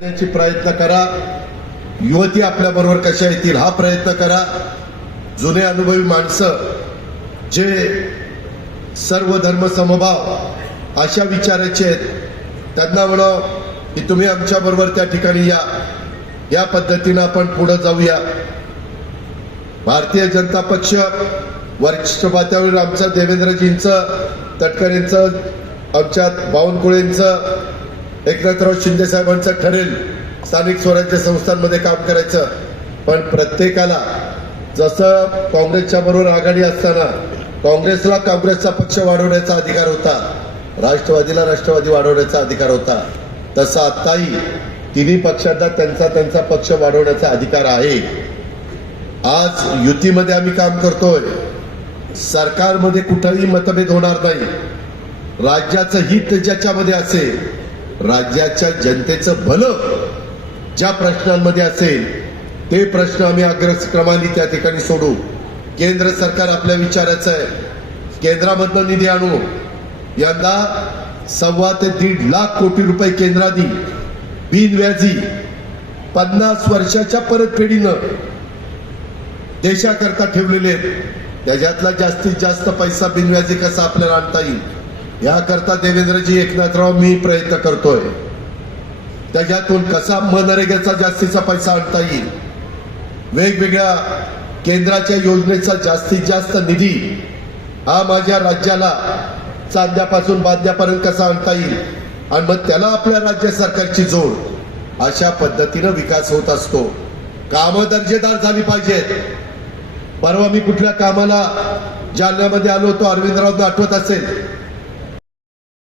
करण्याची प्रयत्न करा. युवती आपल्या बरोबर कशा येतील हा प्रयत्न करा. जुने अनुभवी माणसं जे सर्व धर्म समभाव अशा विचाराचे आहेत त्यांना म्हणा की तुम्ही आमच्या बरोबर त्या ठिकाणी या पद्धतीने आपण पुढे जाऊया. भारतीय जनता पक्ष वरिष्ठ पातळीवर आमचं देवेंद्रजींचं, तटकरेंचं, आमच्या बावनकुळेंचं, एकनाथराव शिंदे साहेबांचं ठरेल स्थानिक स्वराज्य संस्थांमध्ये काम करायचं. पण प्रत्येकाला जसं काँग्रेसच्या बरोबर आघाडी असताना काँग्रेसला काँग्रेसचा पक्ष वाढवण्याचा अधिकार होता, राष्ट्रवादीला राष्ट्रवादी वाढवण्याचा अधिकार होता, तसा आताही तिन्ही पक्षांना त्यांचा पक्ष वाढवण्याचा अधिकार आहे. आज युतीमध्ये आम्ही काम करतोय. सरकारमध्ये कुठेही मतभेद होणार नाही. राज्याचं हित ज्याच्यामध्ये असेल, राज्याच्या जनतेचं भलं ज्या प्रश्नांमध्ये असेल ते प्रश्न आम्ही अग्रक्रमाने त्या ठिकाणी सोडू. केंद्र सरकार आपल्या विचाराचं आहे. केंद्रामधनं निधी आणू. यंदा 1.25 ते 1.5 लाख कोटी रुपये केंद्राने बिनव्याजी 50 वर्षाच्या परतफेडीनं देशाकरता ठेवलेले आहेत. त्याच्यातला जास्तीत जास्त पैसा बिनव्याजी कसा आपल्याला आणता येईल याकरता देवेंद्रजी, एकनाथराव, मी प्रयत्न करतोय. त्याच्यातून कसा मनरेगाचा जास्तीचा पैसा आणता येईल, वेगवेगळ्या केंद्राच्या योजनेचा जास्तीत जास्त निधी हा माझ्या राज्याला चांद्यापासून बांध्यापर्यंत कसा आणता येईल आणि मग त्याला आपल्या राज्य सरकारची जोड, अशा पद्धतीनं विकास होत असतो. कामं दर्जेदार झाली पाहिजेत. परवा मी कुठल्या कामाला जालन्यामध्ये आलो होतो, अरविंदरावांना आठवत असेल,